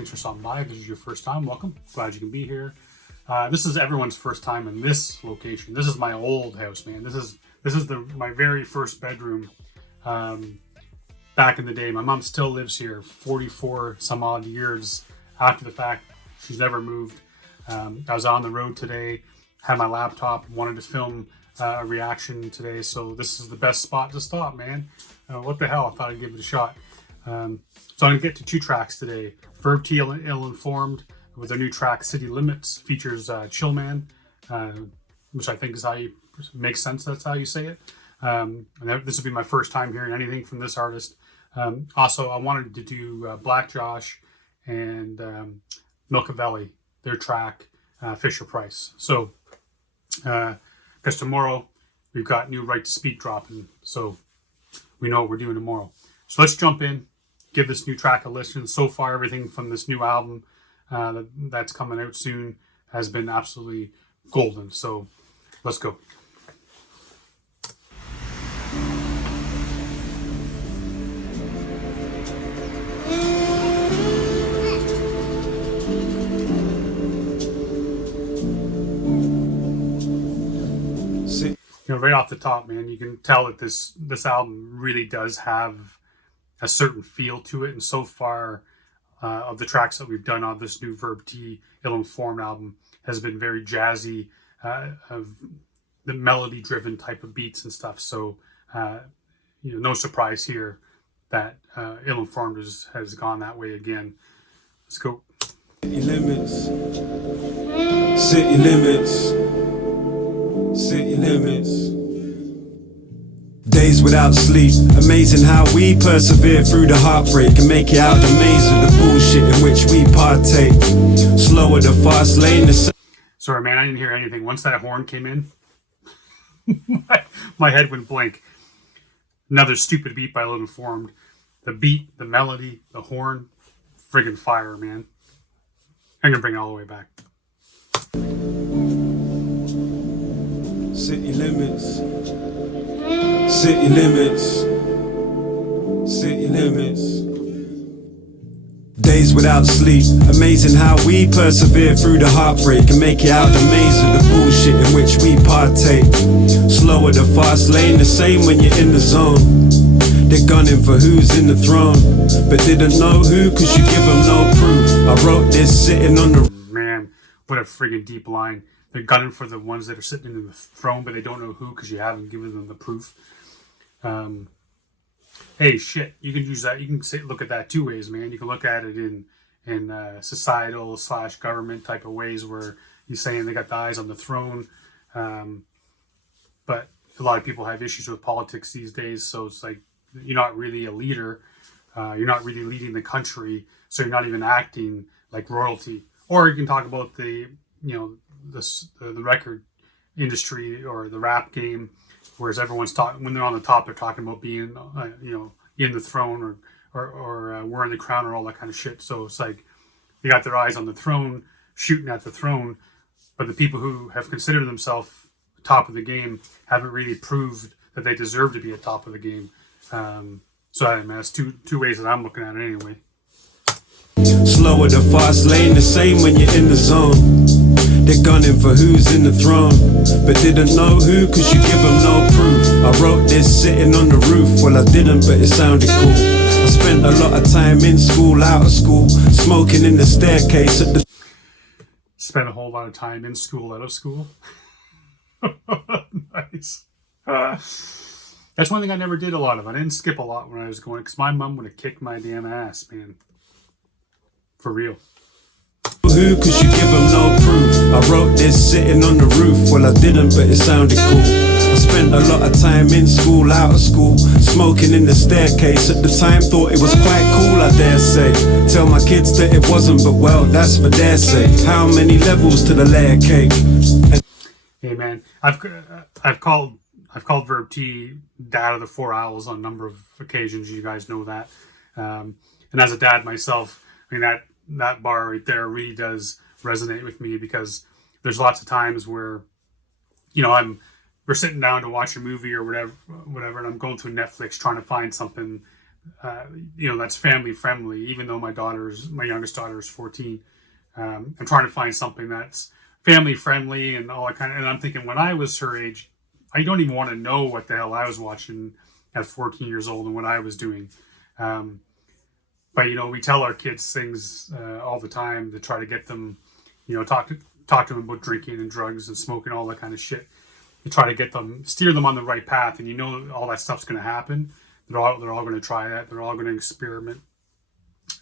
Thanks for stopping by. If this is your first time, welcome. Glad you can be here. This is everyone's first time in this location. This is my old house, man. This is my very first bedroom. Back in the day, my mom still lives here 44 some odd years after the fact. She's never moved. I was on the road today, had my laptop, wanted to film a reaction today, so this is the best spot to stop, man. What the hell, I thought I'd give it a shot. So I'm going to get to 2 tracks today. Verb T Illinformed with their new track City Limits features Chillman, which I think is how you makes sense. That's how you say it. And this will be my first time hearing anything from this artist. Also, I wanted to do Black Josh and Milcavelli, their track Fisher Price. So, because tomorrow we've got new Right to Speak dropping, so we know what we're doing tomorrow. So let's jump in, give this new track a listen. So far, everything from this new album that's coming out soon has been absolutely golden. So let's go. Right off the top, man, you can tell that this album really does have a certain feel to it. And so far, of the tracks that we've done on this new Verb T Illinformed album has been very jazzy, of the melody-driven type of beats and stuff. So, no surprise here that Illinformed has gone that way again. Let's go. City limits. City limits. City limits. Days without sleep, amazing how we persevere through the heartbreak and make it out the maze of the bullshit in which we partake. Slower the fast lane. Sorry, man, I didn't hear anything. Once that horn came in, my head went blank. Another stupid beat by Illinformed. The beat, the melody, the horn, friggin' fire, man. I'm gonna bring it all the way back. City limits. City limits. City limits. Days without sleep, amazing how we persevere through the heartbreak and make it out the maze of the bullshit in which we partake. Slower the fast lane, the same when you're in the zone. They're gunning for who's in the throne, but didn't know who cause you give them no proof. I wrote this sitting on the... Man, what a friggin' deep line. They're gunning for the ones that are sitting in the throne, but they don't know who because you haven't given them the proof. Hey, shit, you can use that. You can look at that 2 ways, man. You can look at it in societal / government type of ways where he's saying they got the eyes on the throne. But a lot of people have issues with politics these days. So it's like, you're not really a leader. You're not really leading the country. So you're not even acting like royalty. Or you can talk about the record industry or the rap game, whereas everyone's talking, when they're on the top, they're talking about being, in the throne or wearing the crown or all that kind of shit. So it's like they got their eyes on the throne, shooting at the throne, but the people who have considered themselves top of the game haven't really proved that they deserve to be at top of the game. So I mean, that's two ways that I'm looking at it anyway. Slower the fast lane, the same when you're in the zone. They're gunning for who's in the throne, but didn't know who cause you give them no proof. I wrote this sitting on the roof, well I didn't but it sounded cool. I spent a lot of time in school, out of school, smoking in the staircase at the... Spent a whole lot of time in school, out of school. Nice. That's one thing I never did a lot of. I didn't skip a lot when I was going, because my mom would have kicked my damn ass, man. For real. Who cause you give them no proof. I wrote this sitting on the roof, well I didn't but it sounded cool. I spent a lot of time in school, out of school, smoking in the staircase. At the time thought it was quite cool, I dare say. Tell my kids that it wasn't, but well, that's for their sake. How many levels to the layer cake? Hey man, I've called Verb T Dad of the 4 Owls on a number of occasions. You guys know that. And as a dad myself, I mean that bar right there really does resonate with me, because there's lots of times where, we're sitting down to watch a movie or whatever, and I'm going through Netflix trying to find something that's family friendly. Even though my youngest daughter is 14, I'm trying to find something that's family friendly and all that kind of. And I'm thinking when I was her age, I don't even want to know what the hell I was watching at 14 years old and what I was doing. But we tell our kids things all the time to try to get them, talk to them about drinking and drugs and smoking, all that kind of shit. To try to steer them on the right path, and all that stuff's going to happen. They're all going to try that. They're all going to experiment.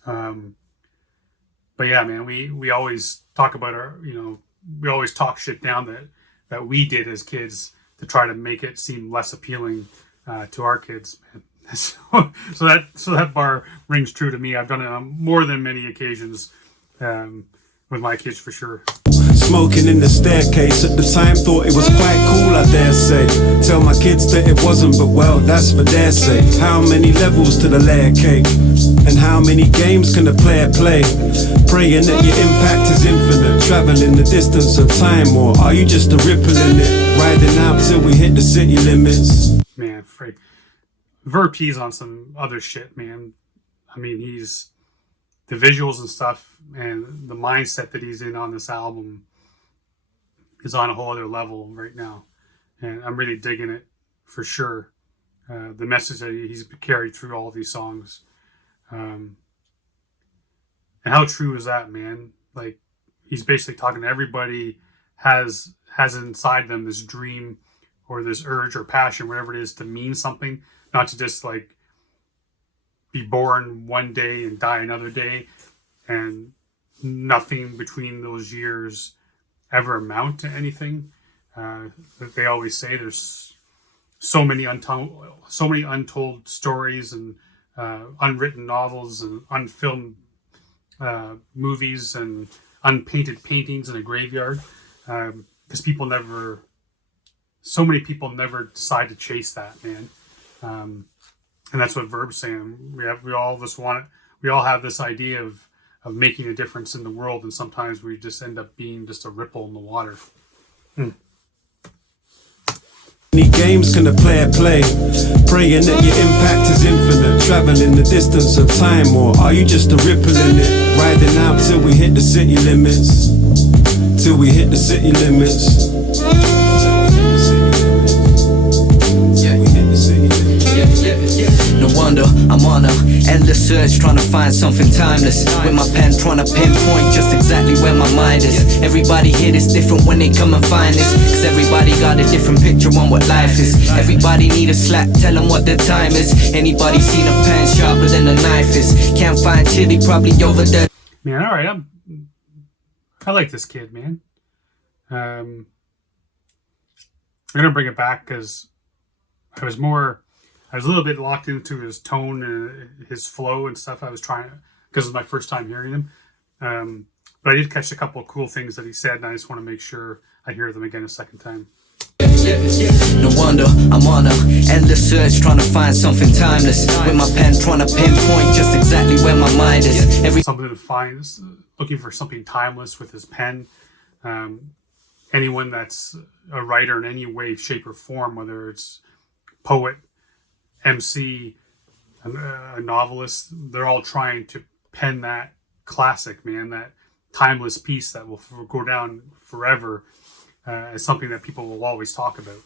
But yeah, man, we always talk about we always talk shit down that we did as kids to try to make it seem less appealing to our kids, man. So that bar rings true to me. I've done it on more than many occasions with my kids, for sure. Smoking in the staircase at the time, thought it was quite cool, I dare say. Tell my kids that it wasn't, but well, that's for their sake. How many levels to the layer cake? And how many games can the player play? Praying that your impact is infinite, traveling the distance of time, or are you just a ripple in it, riding out till we hit the city limits? Man, freak. Verb T's on some other shit, man. I mean, the visuals and stuff and the mindset that he's in on this album is on a whole other level right now. And I'm really digging it for sure. The message that he's carried through all these songs. And how true is that, man? Like, he's basically talking to everybody has inside them this dream or this urge or passion, whatever it is, to mean something. Not to just like be born one day and die another day, and nothing between those years ever amount to anything. That they always say there's so many untold stories and unwritten novels and unfilmed movies and unpainted paintings in a graveyard, because so many people never decide to chase that, man. And that's what Verb's saying. We all have this idea of making a difference in the world, and sometimes we just end up being just a ripple in the water. Many games can the player play? Praying that your impact is infinite, traveling the distance of time, or are you just a ripple in it, riding out till we hit the city limits? Till we hit the city limits. No wonder I'm on a endless search, trying to find something timeless. With my pen trying to pinpoint just exactly where my mind is. Everybody here is different when they come and find this, cause everybody got a different picture on what life is. Everybody need a slap, tell them what the time is. Anybody seen a pen sharper than a knife is? Can't find chili, probably over there. Man, alright, I like this kid, man. I'm gonna bring it back because I was a little bit locked into his tone and his flow and stuff. I was trying, because it was my first time hearing him. But I did catch a couple of cool things that he said, and I just want to make sure I hear them again a second time. No wonder I'm on a endless search, trying to find something timeless. With my pen trying to pinpoint just exactly where my mind is. Something to find, looking for something timeless with his pen. Anyone that's a writer in any way, shape, or form, whether it's poet, MC, a novelist, they're all trying to pen that classic, man, that timeless piece that will go down forever as something that people will always talk about.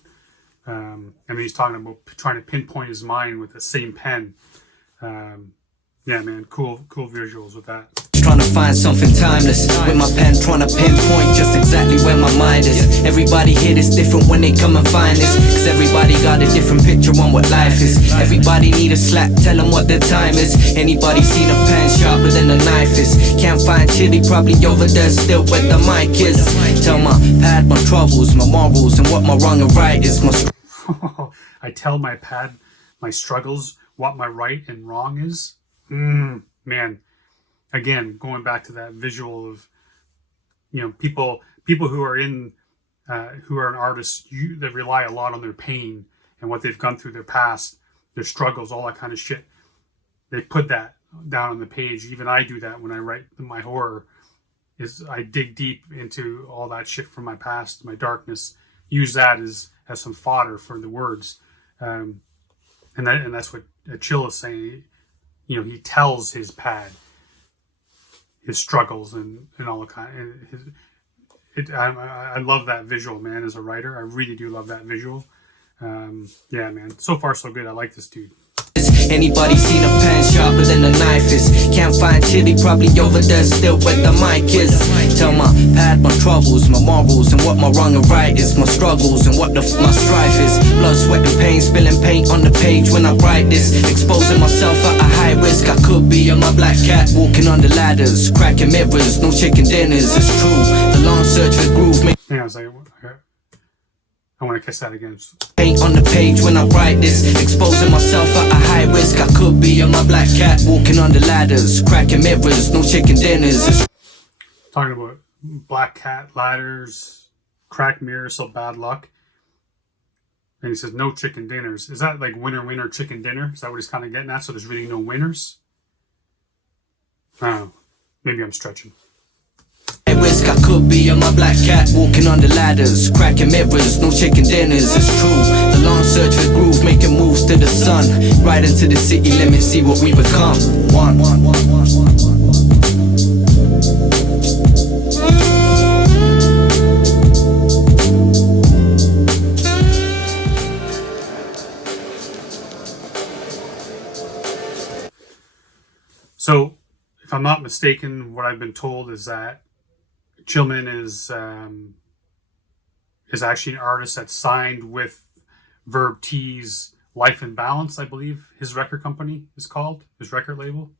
And he's talking about trying to pinpoint his mind with the same pen. Yeah, man, cool visuals with that. Trying to find something timeless. With my pen trying to pinpoint just exactly where my mind is. Everybody here is different when they come and find this, cause everybody got a different picture on what life is. Everybody need a slap, tell them what the time is. Anybody seen a pen sharper than a knife is? Can't find chili, probably over there still where the mic is. Tell my pad my troubles, my morals, and what my wrong and right is. I tell my pad my struggles, what my right and wrong is. Man. Again, going back to that visual of, people who are an artist, that rely a lot on their pain and what they've gone through, their past, their struggles, all that kind of shit. They put that down on the page. Even I do that when I write my horror. Is I dig deep into all that shit from my past, my darkness. Use that as some fodder for the words, and that's what Chill is saying. he tells his pad his struggles and all the kind. I love that visual, man. As a writer, I really do love that visual. Yeah, man. So far, so good. I like this dude. Anybody seen a pen sharper than a knife is? Can't find chili, probably over there still where the mic is. Tell my pad my troubles, my morals, and what my wrong and right is. My struggles and what my strife is. Blood, sweat and pain, spilling paint on the page when I write this. Exposing myself at a high risk, I could be on my black cat. Walking on the ladders, cracking mirrors, no chicken dinners, it's true. The long search for groove. Yeah, I was like, I want to kiss that again. Paint on the page when I write this. Exposing myself at a high risk, I could be on my black cat. Walking on the ladders, cracking mirrors, no chicken dinners. Talking about black cat ladders, cracked mirrors, so bad luck. And he says, no chicken dinners. Is that like winner, chicken dinner? Is that what he's kind of getting at? So there's really no winners? I don't know. Maybe I'm stretching. Risk, I could be on my black cat. Walking on the ladders, cracking mirrors, no chicken dinners, it's true. The long search for groove, making moves to the sun. Right into the city limits, see what we become. One. So, if I'm not mistaken, what I've been told is that Chillman is actually an artist that's signed with Verb T's Life in Balance, I believe his record company is called, his record label.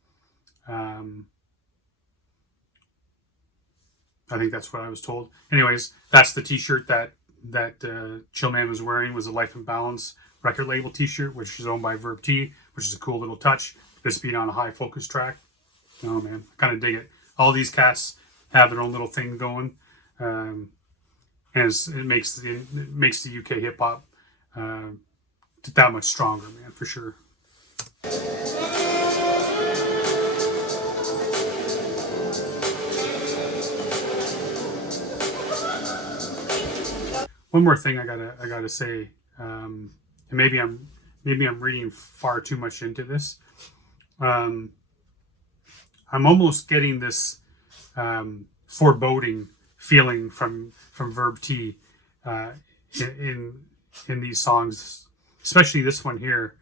I think that's what I was told. Anyways, that's the t-shirt that Chillman was wearing, was a Life in Balance record label t-shirt, which is owned by Verb T, which is a cool little touch. This being on a high focus track. Oh man, I kind of dig it. All these cats have their own little thing going, and it makes the UK hip hop that much stronger, man, for sure. One more thing I gotta say, and maybe I'm reading far too much into this. I'm almost getting this foreboding feeling from Verb T in these songs, especially this one here.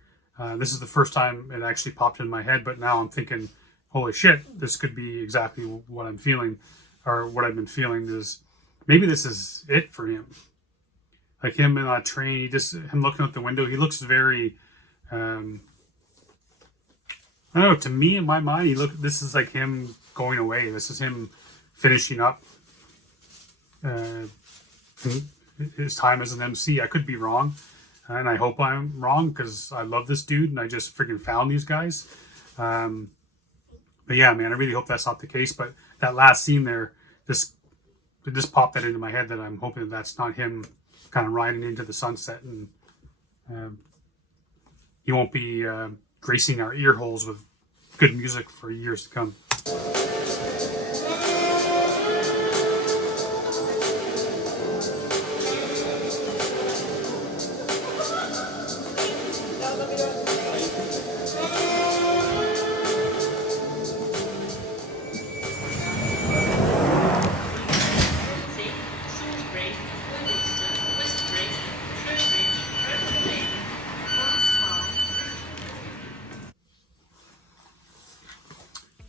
This is the first time it actually popped in my head, but now I'm thinking, holy shit, this could be exactly what I'm feeling, or what I've been feeling. Is maybe this is it for him. Like him in that train, him looking out the window, he looks very I don't know, to me, in my mind, this is like him going away. This is him finishing up his time as an MC. I could be wrong, and I hope I'm wrong, because I love this dude, and I just freaking found these guys. But yeah, man, I really hope that's not the case. But that last scene there, it just popped that into my head, that I'm hoping that's not him kind of riding into the sunset, and he won't be gracing our ear holes with good music for years to come.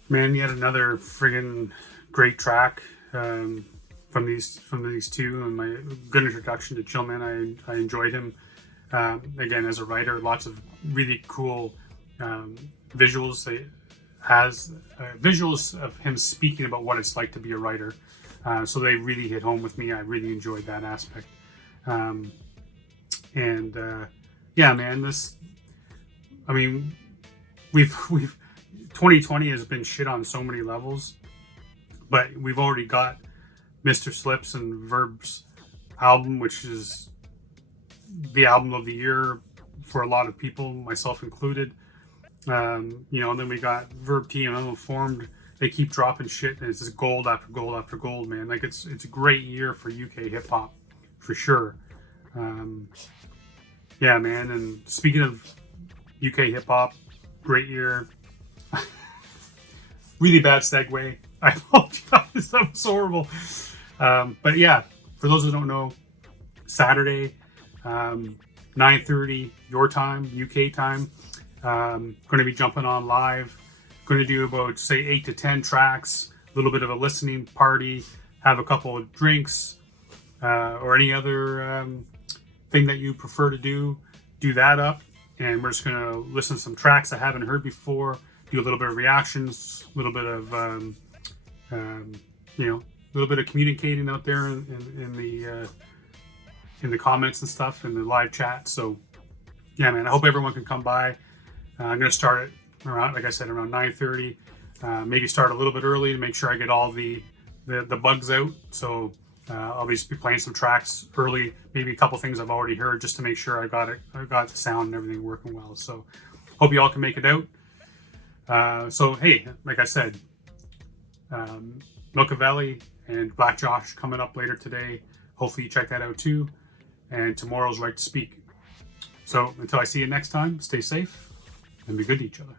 Man, yet another friggin' great track from these two, and my good introduction to Chillman. I enjoyed him again as a writer. Lots of really cool visuals. He has visuals of him speaking about what it's like to be a writer. So they really hit home with me. I really enjoyed that aspect. Yeah, man, we've 2020 has been shit on so many levels, but we've already got Mr. Slips and Verb's album, which is the album of the year for a lot of people, myself included. And then we got Verb T and Illinformed. They keep dropping shit, and it's just gold after gold after gold, man. Like it's a great year for UK hip hop, for sure. Yeah, man. And speaking of UK hip hop, great year. Really bad segue. I apologize. That was horrible. But yeah, for those who don't know, Saturday, 9:30 your time, UK time. Going to be jumping on live. Going to do about, say, 8 to 10 tracks. A little bit of a listening party. Have a couple of drinks, or any other thing that you prefer to do. Do that up, and we're just going to listen to some tracks I haven't heard before. Do a little bit of reactions, a little bit of a little bit of communicating out there in the comments and stuff in the live chat. So yeah, man, I hope everyone can come by. I'm going to start it around, like I said, around 9:30. Maybe start a little bit early to make sure I get all the bugs out. So I'll be playing some tracks early, maybe a couple things I've already heard, just to make sure I got the sound and everything working well. So hope you all can make it out. So hey, like I said, Milka Valley and Black Josh coming up later today. Hopefully you check that out too. And tomorrow's Right to Speak. So until I see you next time, stay safe and be good to each other.